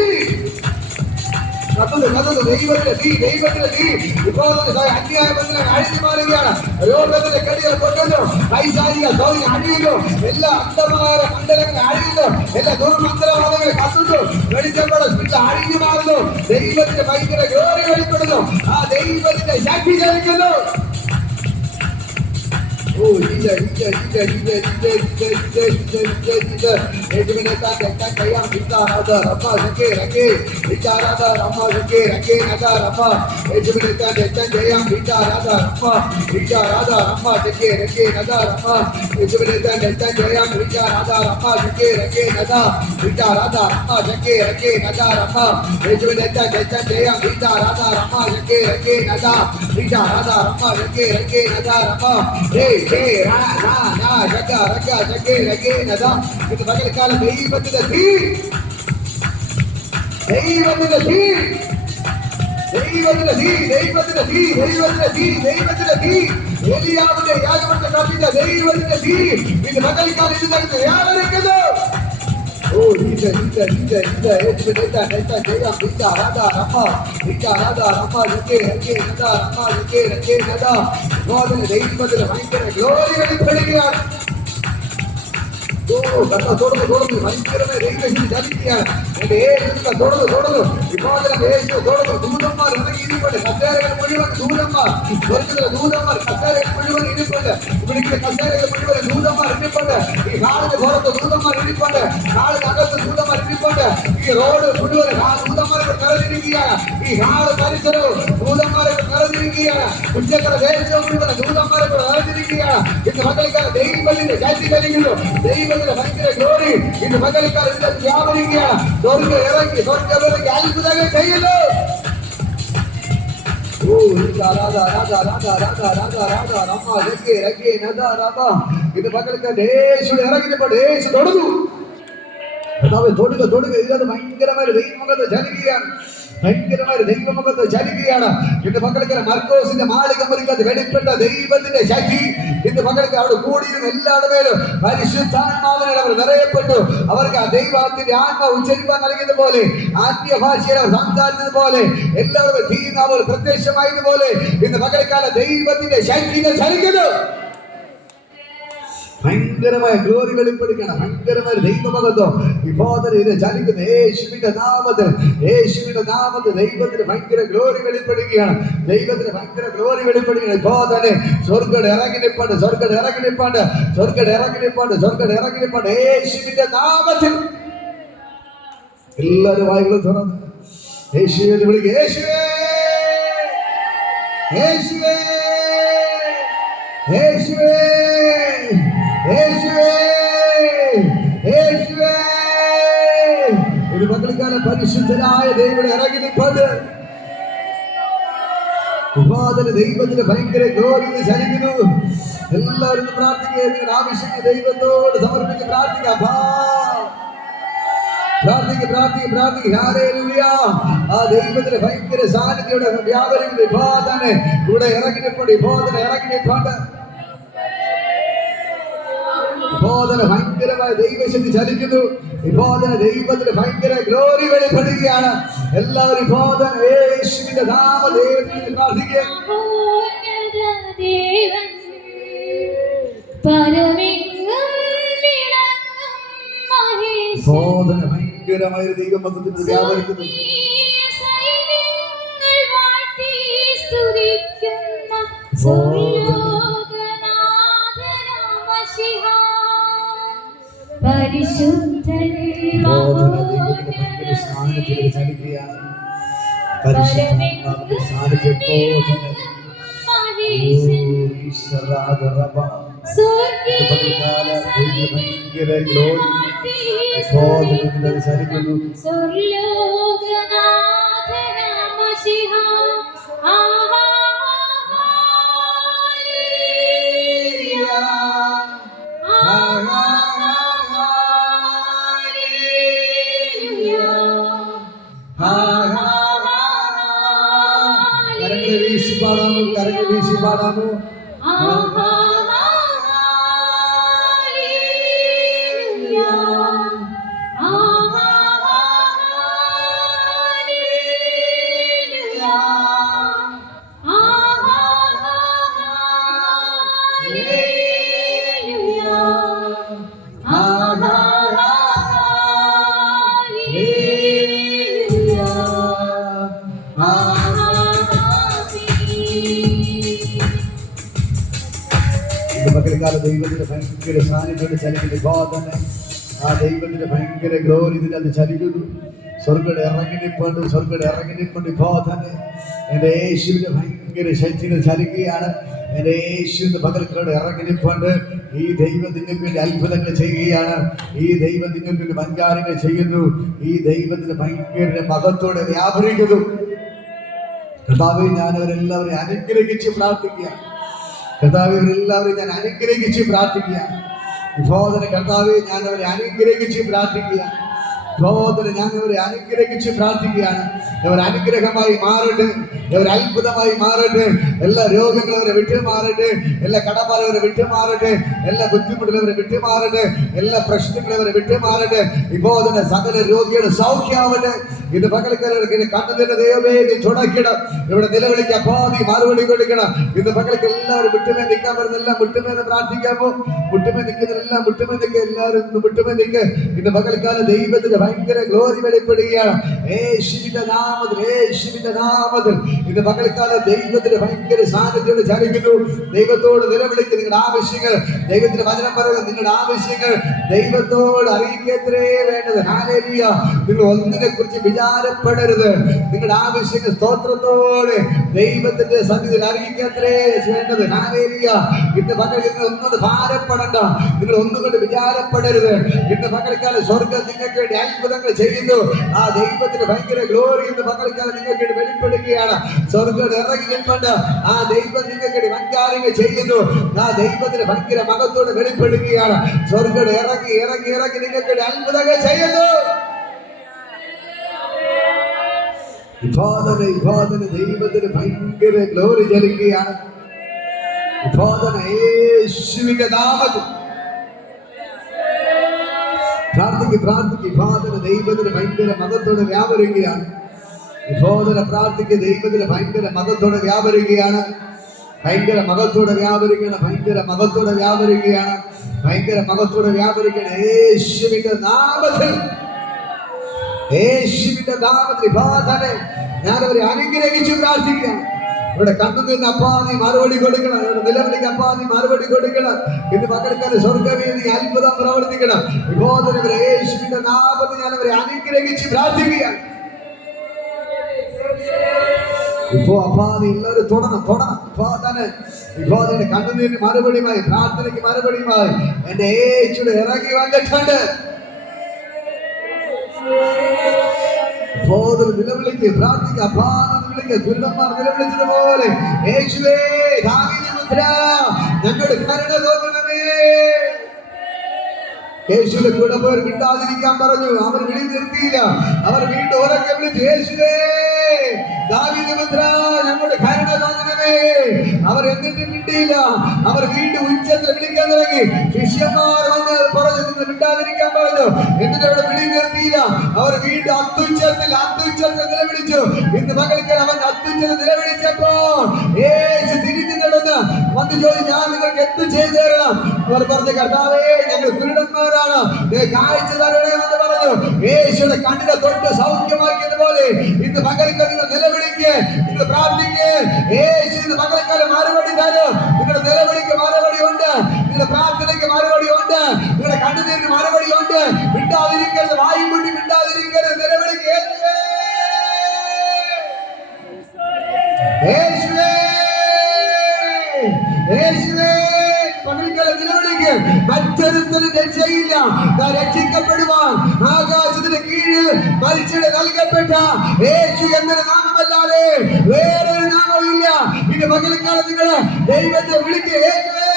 കത്തുന്നു, കത്തുന്നു, ദൈവത്തിന്റെ തീ, ദൈവത്തിന്റെ തീ. ഇപ്പോൾ അന്യായ ബന്ധനം അഴിഞ്ഞു മാറുകയാണ്, രോഗത്തിന്റെ കടികൾ കൊണ്ടുന്നു, പൈശാചിക സൗന്ദര്യം അഴിയുന്നു, എല്ലാ അന്ധമായ മണ്ഡലങ്ങൾ അഴിയുന്നു, എല്ലാ ദുർമന്ത്രവാദങ്ങൾ കത്തുന്നു, വെളിച്ചപ്പെടെ അഴിഞ്ഞു മാറുന്നു, ദൈവത്തിന്റെ ഭയങ്കര ഗ്ലോറി വെളിപ്പെടുന്നു, ആ ദൈവത്തിന്റെ ശക്തി ചലിക്കുന്നു. Oh, Nita, Nita, Nita, Nita, Nita, Nita, Nita, Nita, Nita, Nita. Neta, Neta, Neta, Jaya, Nita, Radha, Amma, Rake, Rake. Nita, Radha, Amma, Rake, Rake, Nada, Amma. Neta, Neta, Neta, Jaya, Nita, Radha, Amma. Nita, Radha, Amma, Rake, Rake, Nada, Amma. Neta, Neta, Neta, Jaya, Nita, Radha, Amma, Rake, Rake, Nada. Nita, Radha, Amma, Rake, Rake, Nada, Amma. Neta, Neta, Neta, Jaya, Nita, Radha, Amma, Rake, Rake, Nada. Nita, Radha, Amma, Rake, Rake, Nada, Amma. Hey, hey, ra, ra, ra, raga, raga, rage, rage, nada. ഇത് മകൾക്കാണ് ദൈവത്തിന്റെ തീ, ദൈവത്തിന്റെ തീ, ദൈവത്തിന്റെ തീ, ദൈവത്തിന്റെ തീ, ദൈവത്തിന്റെ തീ, ദൈവത്തിന്റെ തീ. ഏലിയാവിന്റെ യാഗമത്തെ കത്തിച്ച ദൈവത്തിന്റെ തീ, ഇത് മകൾക്കാണ് ഇത് തരുന്നത് വ്യാപരിക്കുന്നു. Oh, Nita, Nita, Nita, Nita, Neta, Neta, Jaya, Nita, Radha, Amma, Nita, Radha, Amma, Rake, Rake, Nada, Amma, Rake, Rake, Nada. ഗോഡിന്റെ ദൈവത്തിന്റെ ഭയങ്കര ഗ്ലോറി വെളിപ്പെടുകയാണ്. തുടർന്ന് ഭയങ്കരമായ ദൈവശക്തി ചലിക്കുകയാണ്. എന്റെ യേശുക്ക തുടർന്നു വിമോചനം യേശു തുടർന്നു. ദൂതന്മാർ ഇറങ്ങി ഇരിപ്പുണ്ട്, കസേരകൾ മുഴുവൻ ദൂതന്മാർ, സ്വർഗ്ഗത്തിലെ ദൂതന്മാർ കസേരകൾ മുഴുവൻ ഇരിപ്പുണ്ട്, ഇവിടേക്ക് കസേരകൾ മുഴുവൻ ദൂതന്മാർ ഇരിപ്പുണ്ട്, ഈ നാടിന്റെ പുറത്ത് ദൂതന്മാർ ഇരിപ്പുണ്ട്, നാടിന്റെ അകത്ത് ദൂതന്മാർ ഇരിപ്പുണ്ട്, ഈ റോഡ് മുഴുവൻ ദൂതന്മാരെ നിറഞ്ഞിരിക്കുകയാണ്, ഈ നാട് പരിസരവും ദൂതന്മാരെ നിറഞ്ഞിരിക്കുകയാണ്, ഉച്ചക്കട ദേശവും മുഴുവൻ ദൂതന്മാരെ നിറഞ്ഞിരിക്കുകയാണ്. ഇന്ന് മക്കൾക്കാണ് ദൈവത്തിന്റെ ശക്തി కలిగిന്നു, ദൈവത്തിന്റെ ഭയങ്കര ഗ്ലോറി ഇന്ന് മകൾക്കാർ വ്യാപരിക്കുകയാണ്. സ്വർഗ്ഗം ഇറങ്ങി അത്ഭുതങ്ങൾ ചെയ്യുന്നു. ഇത് മകൾക്ക് യേശു ഇറങ്ങിയപ്പോൾ യേശു തൊടുന്നു. തൊടുക ഇതിനകത്ത് ഭയങ്കരമായ ദൈവമുഖത്ത് ചലിക്കുകയാണ്, ഭയങ്കരമായ ദൈവമുഖത്ത് ചലിക്കുകയാണ്. ഇന്ന് മക്കൾക്ക് മർക്കോസിന്റെ മാളിക മുറിക്കത്ത് വെളിപ്പെട്ട ദൈവത്തിന്റെ ശക്തി ഇന്ന് മക്കൾക്ക് അവിടെ കൂടിയിരുന്ന എല്ലാവരുടെ മേലും പരിശുദ്ധാത്മാവിനാൽ അവർ നിറയപ്പെട്ടു. അവർക്ക് ആ ദൈവത്തിന്റെ ആത്മാവ് ഉച്ചരിപ്പാൻ നൽകിയത് പോലെ, ആത്മീയ ഭാഷയിൽ അവർ സംസാരിച്ചത് പോലെ, എല്ലാവരും ചെയ്യുന്ന അവർ പ്രത്യക്ഷമായതുപോലെ ഇന്ന് മകൾക്കാല ദൈവത്തിന്റെ ശക്തികൾ ചലിക്കുന്നു. ഭയങ്കരമായ ഗ്ലോറി വെളിപ്പെടുകയാണ്. ഭയങ്കരമായ ദൈവമഹത്വം ഇപ്പോൾ തന്നെ ചലിക്കുന്ന യേശുവിന്റെ നാമത്തിൽ, യേശുവിന്റെ നാമത്തിൽ ദൈവത്തിന് ഭയങ്കര ഗ്ലോറി വെളിപ്പെടുകയാണ്. ദൈവത്തിന് ഭയങ്കര ഗ്ലോറി വെളിപ്പെടുകയാണ്. ഇപ്പോൾ തന്നെ സ്വർഗ്ഗം ഇറങ്ങി നിൽപ്പുണ്ട്, സ്വർഗ്ഗം ഇറങ്ങി നിൽപ്പുണ്ട്, സ്വർഗ്ഗം ഇറങ്ങി നിൽപ്പുണ്ട്, സ്വർഗ്ഗം ഇറങ്ങി നിൽപ്പുണ്ട് യേശുവിന്റെ നാമത്തിൽ. എല്ലാവരും വായികളും തുറന്ന് യേശുവെ വിളിക്കുക. യേശുവേ, യേശുവേ, യേശുവേ, യേശുവേ, യേശുവേ. ഒരു പകൽക്കാലം പരിശുദ്ധനായ ദൈവം ഇറങ്ങി നിൽപ്പുണ്ട്. ദൈവത്തിന് ഭയങ്കര ഗ്ലോറി ചലിക്കുന്നു. എല്ലാവരും പ്രാർത്ഥിക്കുക. നിങ്ങളുടെ ആവശ്യങ്ങൾ ദൈവത്തോട് സമർപ്പിച്ച് പ്രാർത്ഥിക്കാം. പ്രാർത്ഥിക്കുക, പ്രാർത്ഥിക്കുക, പ്രാർത്ഥിക്കുക. ഹല്ലേലൂയ. ആ ദൈവത്തിന്റെ ഭയങ്കര സാന്നിധ്യയുടെ വ്യാപരിക്കുന്ന ഇപ്പോതന്നെ ഇവിടെ ഇറങ്ങി നിൽപ്പുണ്ട്. ഇപ്പോതന്നെ ഇറങ്ങി നിൽപ്പുണ്ട്. ഇപ്പോതന്നെ ഭയങ്കരമായ ദൈവശക്തി ചലിക്കുന്നു. ഇപ്പോതന്നെ ദൈവത്തിന് ഭയങ്കര ഗ്ലോറി വെളിപ്പെടുകയാണ്. എല്ലാവരും ഇപ്പോതന്നെ യേശുവിന്റെ നാമത്തിൽ പ്രാർത്ഥിക്കുക. ഭയങ്കരമായ ദൈവമഹത്വത്തിൽ വ്യാപരിക്കുന്നു. കരങ്ങൾ വീശി പാടാമോ? പകൽക്കാല ദൈവത്തിന്റെ ഭയങ്കര സാന്നിധ്യം ചലിക്കുന്നു. ഇപ്പോൾ തന്നെ ആ ദൈവത്തിന്റെ ഭയങ്കര ഗ്ലോറി ഇതിനകത്ത് ചലിക്കുന്നു. സ്വർഗ്ഗം ഇറങ്ങി നിൽപ്പുണ്ട്, സ്വർഗ്ഗം ഇറങ്ങി നിൽപ്പുണ്ട്. ഇപ്പോൾ തന്നെ എൻ്റെ യേശുവിന്റെ ഭയങ്കര ശക്തികൾ ചലിക്കുകയാണ്. എൻ്റെ യേശുവിന്റെ പകൽക്കാലം ഇറങ്ങി നിൽപ്പുണ്ട്. ഈ ദൈവം നിങ്ങൾക്ക് വേണ്ടി അത്ഭുതങ്ങൾ ചെയ്യുകയാണ്. ഈ ദൈവം നിങ്ങൾക്ക് വേണ്ടി വൻകാര്യങ്ങൾ ചെയ്യുന്നു. ഈ ദൈവത്തിന് ഭയങ്കര മഹത്വത്തോടെ വ്യാപരിക്കുന്നു. കർത്താവേ, ഞാൻ അവരെല്ലാവരെയും അനുഗ്രഹിച്ച് പ്രാർത്ഥിക്കുക. കർത്താവേ, ഇവരെല്ലാവരെയും ഞാൻ അനുഗ്രഹിച്ച് പ്രാർത്ഥിക്കുക. വിഭോദന കർത്താവേ, ഞാൻ അവരെ അനുഗ്രഹിച്ച് പ്രാർത്ഥിക്കുക. വിഭോദന ഞാൻ അവരെ അനുഗ്രഹിച്ച് പ്രാർത്ഥിക്കുകയാണ്. ഇവർ അനുഗ്രഹമായി മാറട്ടെ, ഇവർ അത്ഭുതമായി മാറട്ടെ. എല്ലാ രോഗങ്ങളും അവരെ വിട്ടുമാറട്ടെ, എല്ലാ കടപ്പാടും അവരെ വിട്ടുമാറട്ടെ, എല്ലാ ബുദ്ധിമുട്ടുകളും അവരെ വിട്ടുമാറട്ടെ, എല്ലാ പ്രശ്നങ്ങളും അവരെ വിട്ടുമാറട്ടെ. വിഭോദന സകല രോഗിയുടെ സൗഖ്യമാവട്ടെ. ഇത് പകൽക്കാലം കണ്ണതിന്റെ ദൈവമേ നീ തുടക്കണം. ഇവിടെ നിലവിളിക്കാൻ പാതി മറുപടി കൊടുക്കണം. ഇന്ന് പകൽക്ക് എല്ലാവരും മുട്ടുമേ നിൽക്കാൻ വരുന്നെല്ലാം മുട്ടുമേന്ന് പ്രാർത്ഥിക്കാമോ? മുട്ടുമേ നിൽക്കുന്നതെല്ലാം മുട്ടുമേ നിൽക്കുക. എല്ലാവരും മുട്ടുമേ നിൽക്ക്. ഇന്ന് പകൽക്കാലം ദൈവത്തിന്റെ ഭയങ്കര ഗ്ലോറി വെളിപ്പെടുകയാണ്. യേശുവിന്റെ നാമത്തിൽ, യേശുവിന്റെ നാമത്തിൽ ഇന്ന് പകൽക്കാലം ദൈവത്തിന്റെ ഭയങ്കര സാന്നിധ്യം ചലിക്കുന്നു. ദൈവത്തോട് നിലവിളിക്കുക. നിങ്ങളുടെ ആവശ്യങ്ങൾ ദൈവത്തിന്റെ വചനം പറയുക. നിങ്ങളുടെ ആവശ്യങ്ങൾ ദൈവത്തോട് അറിയിക്കത്രേ വേണ്ടത്. ഹല്ലേലൂയ. നിങ്ങൾ ഒന്നിനെ കുറിച്ച് വിചാരപ്പെടരുത്. നിങ്ങളുടെ ആവശ്യങ്ങൾ സ്തോത്രത്തോടെ ദൈവത്തിന്റെ സന്നിധിയിൽ അറിയിക്കത്രേ വേണ്ടത്. ഹല്ലേലൂയ. ഇന്ന് പകൽ നിങ്ങൾ ഒന്നുകൊണ്ട് ഭാരപ്പെടണ്ട. നിങ്ങൾ ഒന്നുകൊണ്ട് വിചാരപ്പെടരുത്. ഇന്ന് പകൽക്കാലം സ്വർഗ്ഗം നിങ്ങൾക്ക് വേണ്ടി അത്ഭുതങ്ങൾ ചെയ്യുന്നു. ആ ദൈവത്തിന്റെ ഭയങ്കര ഗ്ലോറി ഇന്ന് പകൽക്കാലം നിങ്ങൾക്ക് വേണ്ടി വെളിപ്പെടുകയാണ്. സ്വർഗ്ഗം ഇറങ്ങി നിൽപ്പുണ്ട്. ആ ദൈവം നിങ്ങൾക്ക് വേണ്ടി വൻകാര്യങ്ങൾ ചെയ്യുന്നു. ആ ദൈവത്തിന് ഭയങ്കര മഹത്വത്തോടെ വെളിപ്പെടുകയാണ്. സ്വർഗ്ഗം ഇറങ്ങി ഇറങ്ങി ഇറങ്ങി നിങ്ങൾക്ക് വേണ്ടി അത്ഭുതങ്ങൾ ചെയ്യുന്നു. ദൈവത്തിന് ഭയങ്കര ഗ്ലോറി ചലിക്കുകയാണ്. യേശുവിന്റെ നാമത്തിൽ പ്രാർത്ഥിക്കുക. ദൈവത്തിന് ഭയങ്കര മതത്തോടെ വ്യാപരിക്കുകയാണ്. പ്രാർത്ഥിക്കുക. ദൈവത്തിന് ഭയങ്കര മതത്തോടെ വ്യാപരിക്കുകയാണ്. ഭയങ്കര മതത്തോടെ വ്യാപരിക്കുകയാണ്. ഭയങ്കര മതത്തോടെ വ്യാപരിക്കുകയാണ്. ഭയങ്കര മഹത്വത്തോടെ വ്യാപരിക്കണം. യേശുവിന്റെ നാമത്തിൽ, യേശുവിന്റെ നാമത്തിൽ ഞാൻ അവരെ അനുഗ്രഹിച്ച് പ്രാർത്ഥിക്കാം. ഇവിടെ കണ്ണുനീരിന് അപ്പാ നീ മറുപടി കൊടുക്കണം. ഇവിടെ നിലവിളിക്ക് അപ്പാ നീ മറുപടി കൊടുക്കണം. ഇന്ന് പകർക്കാതെ സ്വർഗവേദി അത്ഭുതം പ്രവർത്തിക്കണം. വിബോധനവരെ യേശുവിന്റെ നാമത്തിൽ ഞാൻ അവരെ അനുഗ്രഹിച്ച് പ്രാർത്ഥിക്കുകയാണ്. ഇപ്പോ അപ്പാ നീ എല്ലാവരും തുടരണം. അപ്പാ തന്നെ വിബോധന കണ്ണുനീരിന് മറുപടിയുമായി, പ്രാർത്ഥനയ്ക്ക് മറുപടിയുമായി എന്റെ യേശുവിടെ ഇറങ്ങി വന്നിട്ടുണ്ട്. നിലവിളിക്ക് പ്രാർത്ഥിക്കുക. ഗുരുടന്മാർ നിലവിളിച്ചതുപോലെ യേശുവേ ദാവീദിന്റെ മുദ്ര ഞങ്ങളുടെ കരുണ തോന്നണമേ. യേശുവിന്റെ കൂടെ പോയി മിണ്ടാതിരിക്കാൻ പറഞ്ഞു. അവർ വിളി നിർത്തിയില്ല. അവർ വീണ്ടും ഉറക്കെ വിളിച്ചു, യേശുവേ ദാവീദിന്റെ മുദ്ര ഞങ്ങളുടെ കരുണ തോന്നണമേ. അവർ എന്നിട്ട് മിണ്ടിയില്ല. അവർ വീണ്ടും ഉച്ചത്തിൽ വിളിക്കാൻ തുടങ്ങി. ശിഷ്യന്മാർ വന്ന് പറഞ്ഞു, നിങ്ങൾ മിണ്ടാതിരിക്കാൻ പറഞ്ഞു. എന്നിട്ട് അവിടെ വിളി നിർത്തിയില്ല. അവർ വീണ്ടും അത്യുച്ചത്തിൽ നിലവിളിച്ചു. ഇന്ന് മകൾക്ക് അവൻ അത്യുച്ചത്തിൽ നിലവിളിച്ചപ്പോൾ യേശു തിരിഞ്ഞു നടന്ന് വന്ന് ചോദിച്ചു, ഞാൻ നിങ്ങൾക്ക് എന്ത് ചെയ്തു തരണം? അവർ പറഞ്ഞു, കർത്താവേ ഞങ്ങൾ കുരുടന്മാരാണ്, കാഴ്ച തരണമെന്ന് പറഞ്ഞു. യേശുയുടെ കണ്ണിനെ തൊട്ട് സൗഖ്യമാക്കിയതുപോലെ ഇന്ന് മകൾക്ക് നിങ്ങൾ നിലവിളിക്ക്, നിങ്ങൾ പ്രാർത്ഥിക്ക്. യേശു ഇന്ന് മകൾക്കാരെ മറുപടി തരും. നിങ്ങളുടെ നിലവിളിക്ക് മറുപടി ഉണ്ട്, നിങ്ങളുടെ പ്രാർത്ഥനയ്ക്ക് മറുപടി ഉണ്ട്, നിങ്ങളുടെ കണ്ണുനീരിന് മറുപടി ഉണ്ട്. മിണ്ടാതിരിക്കരുത്, വായും മുട്ടി മിണ്ടാതിരിക്കരുത്. നിലവിളിക്ക് യേശുവേ, യേശുവേ നിലവിളിക്ക്. മറ്റൊരുത്തരും രക്ഷയില്ല. രക്ഷിക്കപ്പെടുവാൻ ആകാശത്തിന് കീഴിൽ മനുഷ്യന് നൽകപ്പെട്ട യേശു എന്നൊരു നാമമല്ലാതെ വേറൊരു നാമമില്ല. ഇത് പകൽക്കാലം നിങ്ങൾ ദൈവത്തെ വിളിക്കുക. യേശുവേ,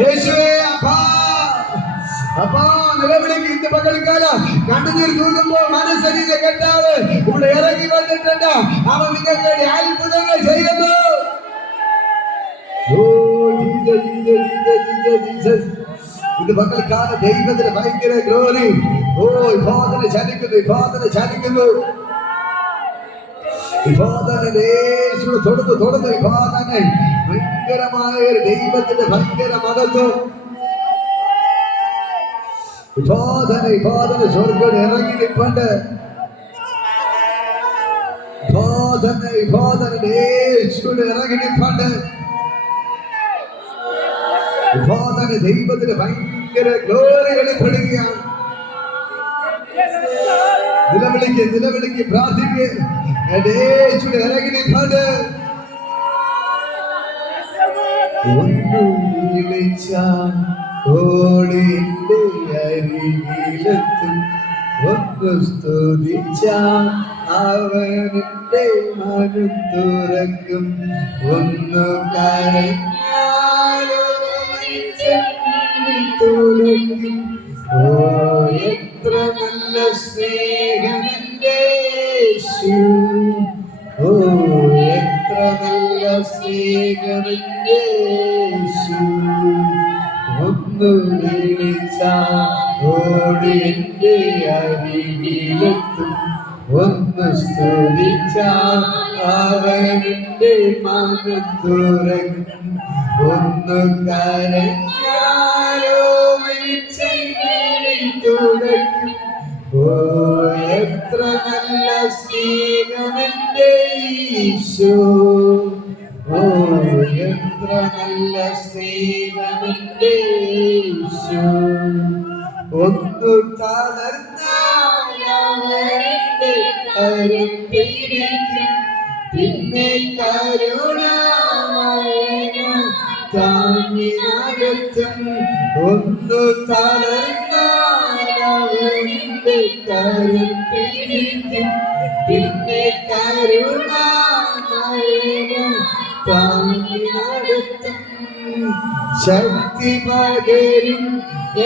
യേശുവേ അപ്പാ, അപ്പാ നിലവിളിക്ക്. ഇന്ന് പകൽക്കാലം കണ്ണുനീർ തൂകുമ്പോൾ മനസ്സരീര കെട്ടാവ് ഇവിടെ ഇറങ്ങി വന്നിട്ടുണ്ട്. അവൻ നിങ്ങൾക്ക് വേണ്ടി അത്ഭുതങ്ങൾ ചെയ്യുന്നു. ഇത് പകൽക്കാലം ദൈവത്തിന് ഭയങ്കര ഗ്ലോറി. വിഭാദന ചലിക്കുന്നു. തുടർന്ന് വിഭാദന ഭയങ്കരമായ ഒരു ദൈവത്തിന്റെ ഭയങ്കര മഹത്വം. വിഭാദന സ്വർഗ്ഗം ഇറങ്ങി നിൽപ്പുണ്ട്. വിഭാദന ഇറങ്ങി നിൽപ്പുണ്ട്. വിഭാദന ദൈവത്തിന് ഭയങ്കര ഗ്ലോറി വെളിപ്പെടുകയാണ്. നിലവിളിക്ക് പ്രാർത്ഥിക്ക്. ഇറങ്ങി നിൽപ്പുണ്ട്. ഒന്ന് വിളിച്ചാൽ ഓടിന്റെ അരികിലെത്തും. ഒന്ന് സ്തുതിച്ചാൽ അവന്റെ മനു തുറക്കും. ഒന്ന് കരഞ്ഞാലോ തുളയ്ക്കും. ഓ എത്ര നല്ല സ്നേഹമെന്റെ യേശു. ഓ എത്ര നല്ല സ്നേഹമെന്റെ യേശു. ഒന്ന് വിളിച്ചാൽ ഓടി എന്റെ അരികിലെത്തും. ഒന്ന് സ്തുതിച്ചാൽ അവന്റെ മനു തുറക്കും. ഒന്ന് കരഞ്ഞാലോ തുടക്കും. ഓ എത്ര നല്ല സ്നേഹമെന്റെ ഈശോ. ഓ എത്ര നല്ല സ്നേഹമെന്റെ ഈശോ. ഒന്നു തളർന്നാൽ അവന്റെ കരം പിടിക്കും. പിന്നെ കരുണാമയനായി താങ്ങി നടത്തും. ഒന്ന് തളർന്നാൽ അവന്റെ കരം പിടിക്കും. പിന്നെ കരുണാമയനായി താങ്ങി നടത്തും. ശക്തി പകരും,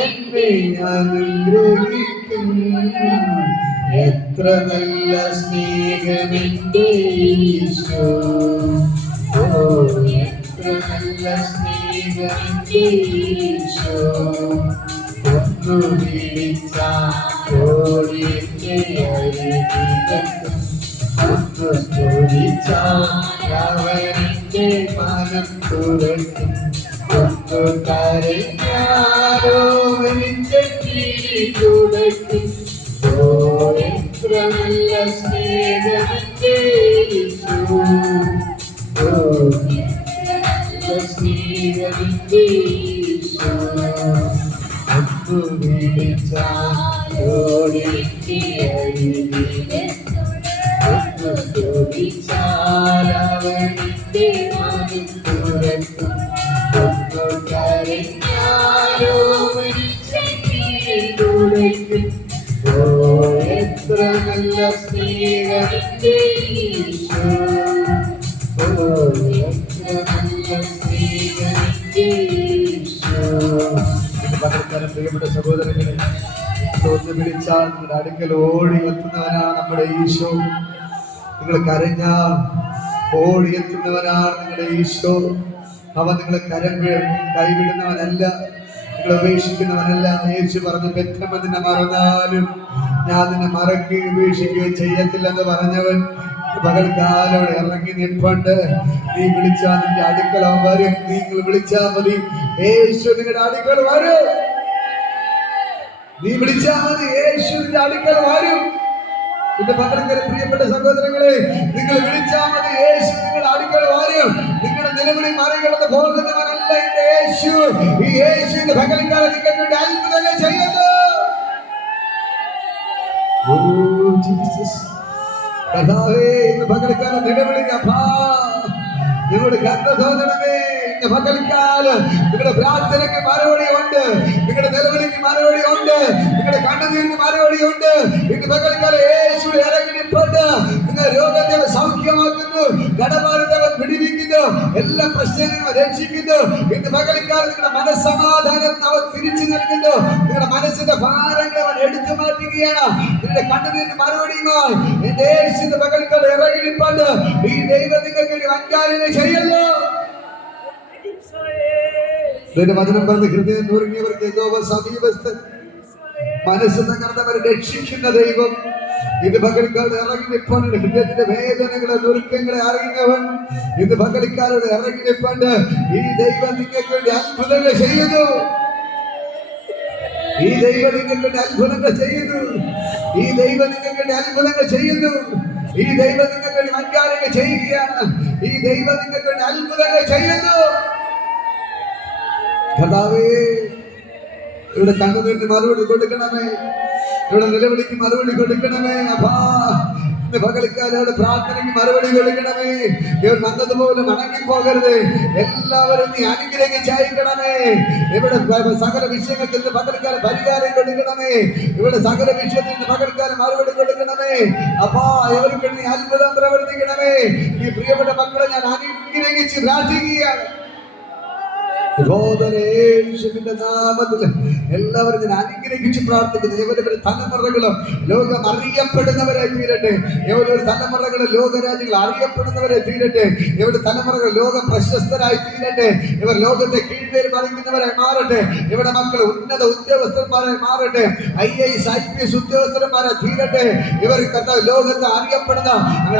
എന്നെ അനുഗ്രഹിക്കും. എത്ര നല്ല സ്നേഹമെന്റെ ഈശോ. ഓ എത്ര നല്ല സ്നേഹമെന്റെ ഈശോ. ഒന്നു വിളിച്ചാൽ ഓടിന്റെ അരികിലെത്തും. ഒന്ന് സ്തുതിച്ചാൽ അവന്റെ മനം തുറക്കും. ഒന്ന് കരഞ്ഞാരോ തുടക്കി എത്ര നല്ല സ്നേഹത്തെ എത്ര നല്ല സ്നേഹത്തെ പ്രിയപ്പെട്ട സഹോദരങ്ങളെ, ഒന്ന് വിളിച്ചാൽ നിങ്ങളുടെ അടുക്കൽ ഓടി എത്തുന്നവനാണ് നമ്മുടെ ഈശോ. നിങ്ങൾ കരഞ്ഞാൽ ഓടി എത്തുന്നവനാണ് നിങ്ങളുടെ ഈശോ. അവൻ നിങ്ങളെ കൈവിടുന്നവനല്ല, നിങ്ങളെ ഉപേക്ഷിക്കുന്നവനല്ല. യേശു പറഞ്ഞു, പെറ്റമ്മ നിന്നെ മറന്നാലും ഞാൻ നിന്നെ മറക്കുകയും ഉപേക്ഷിക്കുകയും ചെയ്യത്തില്ലെന്ന് പറഞ്ഞവൻ പകൽക്കാലം ഇറങ്ങി നിൽപ്പുണ്ട്. നീ വിളിച്ചാൽ നിന്റെ അടുക്കൽ അവൻ വരും. നിങ്ങൾ വിളിച്ചാൽ മതി, യേശു നിങ്ങളുടെ അടുക്കൽ വരും. നീ വിളിച്ചാൽ മതി, യേശു നിന്റെ അടുക്കൽ വരും. എന്റെ പകൽക്കര പ്രിയപ്പെട്ട സഹോദരങ്ങളെ, നിങ്ങൾ വിളിച്ചാൽ മതി, യേശു നിങ്ങളുടെ അടുക്കൽ വരും. നിങ്ങളുടെ നിലവിളി മറികടന്ന് പോകുന്നവനല്ല എന്റെ യേശു. ഈ യേശുവിന്റെ പകൽക്കാലം നിങ്ങൾക്ക് വേണ്ടി അത്ഭുതങ്ങൾ ചെയ്യുന്നു. കർത്താവേ, ഇന്ന് പകൽക്കാലം നിലവിളിക്കപ്പാ, നിങ്ങളുടെ കർത്ത തോന്നണമേ. ഇന്ന് പകൽക്കാലം നിങ്ങളുടെ പ്രാർത്ഥനയ്ക്ക് മറുപടി ഉണ്ട്, നിങ്ങളുടെ നിലവിളിക്ക് മറുപടി ഉണ്ട്, നിങ്ങളുടെ കണ്ണുനീരിന് മറുപടി ഉണ്ട്. ഇന്ന് പകൽക്കാലം യേശു ഇറങ്ങി നിൽപ്പുണ്ട്. നിങ്ങൾ രോഗത്തെ സൗഖ്യമാക്കുന്നു, കടബാധ്യത പിടിപ്പിക്കുന്നു, എല്ലാ പ്രശ്നങ്ങളും രക്ഷിക്കുന്നു. ഇന്ന് പകൽക്കാലം നിങ്ങളുടെ മനസ്സമാധാനം അവൻ തിരിച്ചു നൽകുന്നു. നിങ്ങളുടെ മനസ്സിന്റെ ഭാരങ്ങൾ അവൻ എടുത്തു മാറ്റുകയാണ്. നിങ്ങളുടെ കണ്ണുനീരിന് മറുപടിയുമായി എന്റെ യേശുവിന്റെ പകൽക്കാലം ഇറങ്ങി നിൽപ്പുണ്ട്. ഈ ദൈവം നിങ്ങൾക്ക് വൻകാര്യങ്ങൾ ചെയ്യുന്നു. വചനം പറഞ്ഞ് ഹൃദയം നുറുങ്ങിയവർക്ക് സമീപസ്ഥൻ, മനസ്സ് തകർന്നവരെ രക്ഷിക്കുന്ന ദൈവം. ഇത് പകൽക്കാലം ഇറങ്ങി നിൽപ്പുണ്ട്. ഹൃദയത്തിന്റെ വേദനകളെ നുറുക്കങ്ങളെ അറിയുന്നവൻ ഇത് പകൽക്കാലം ഇറങ്ങി നിൽപ്പുണ്ട്. ഈ ദൈവം നിങ്ങൾക്ക് വേണ്ടി അത്ഭുതങ്ങൾ ചെയ്യുന്നു. ഈ ദൈവം നിങ്ങൾക്ക് വേണ്ടി അത്ഭുതങ്ങൾ ചെയ്യുന്നു. ഈ ദൈവം നിങ്ങൾക്ക് വേണ്ടി അത്ഭുതങ്ങൾ ചെയ്യുന്നു. ഈ ദൈവം നിങ്ങൾക്ക് വേണ്ടി വൻകാര്യങ്ങൾ ചെയ്യുകയാണ്. ഈ ദൈവം നിങ്ങൾക്ക് വേണ്ടി അത്ഭുതങ്ങൾ ചെയ്യുന്നു. കർത്താവേ, ഇവിടെ കണ്ണുനീരിന് മറുപടി കൊടുക്കണമേ, ഇവിടെ നിലവിളിക്ക് മറുപടി കൊടുക്കണമേ. അപ്പാ, ഇന്ന് പകൽക്കാലം പ്രാർത്ഥനയ്ക്ക് മറുപടി കൊടുക്കണമേ. ഇവർ വന്നതുപോലെ മടങ്ങിപ്പോകരുത്. എല്ലാവരും നീ അനുഗ്രഹിച്ചയക്കണമേ. ഇവിടെ സകല വിഷയങ്ങൾക്ക് ഇന്ന് പകൽക്കാലം പരിഹാരം കൊടുക്കണമേ. ഇവിടെ സകല വിഷയത്തിന് പകൽക്കാലം മറുപടി കൊടുക്കണമേ. അപ്പാ, ഇവർക്ക് നീ അത്ഭുതം പ്രവർത്തിക്കണമേ. ഈ പ്രിയപ്പെട്ട മക്കളെ ഞാൻ അനുഗ്രഹിച്ച് പ്രാർത്ഥിക്കുകയാണ്. യേശുവിന്റെ നാമത്തിൽ എല്ലാവരും ഞാൻ അനുഗ്രഹിച്ച് പ്രാർത്ഥിക്കുന്നു. ഇവരുടെ തലമുറകളും ലോകം അറിയപ്പെടുന്നവരായി തീരട്ടെ. ഇവരുടെ തലമുറകളും ലോകരാജ്യങ്ങൾ അറിയപ്പെടുന്നവരെ തീരട്ടെ. ഇവരുടെ തലമുറകൾ ലോക പ്രശസ്തരായി തീരട്ടെ. ഇവർ ലോകത്തെ കീഴ്പേര് മറിക്കുന്നവരായി മാറട്ടെ. ഇവിടെ മക്കൾ ഉന്നത ഉദ്യോഗസ്ഥന്മാരായി മാറട്ടെ. IAS IPS ഉദ്യോഗസ്ഥന്മാരായി തീരട്ടെ. ഇവർ ലോകത്ത് അറിയപ്പെടുന്ന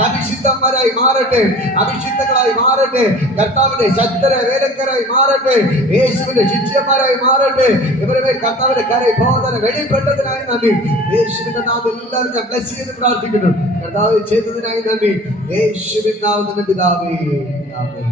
അഭിഷിക്തന്മാരായി മാറട്ടെ. അഭിഷിക്തങ്ങളായി മാറട്ടെ. കർത്താവിന്റെ ശക്തര വേലക്കാരായി മാറട്ടെ. യേശുവിന്റെ ശിഷ്യന്മാരായി മാറട്ടെ. ഇവരുടെ കർത്താവിന്റെ ബോധന വെളിപ്പെട്ടതിനായി നന്ദി. യേശുവിന്റെ നാമത്തിൽ എല്ലാവരും ഞാൻ ബ്ലസ് ചെയ്ത് പ്രാർത്ഥിക്കുന്നു. കർത്താവ് ചെയ്തതിനായി നന്ദി. യേശുവിൻ നാമത്തിൽ പിതാവേ, ആമേൻ.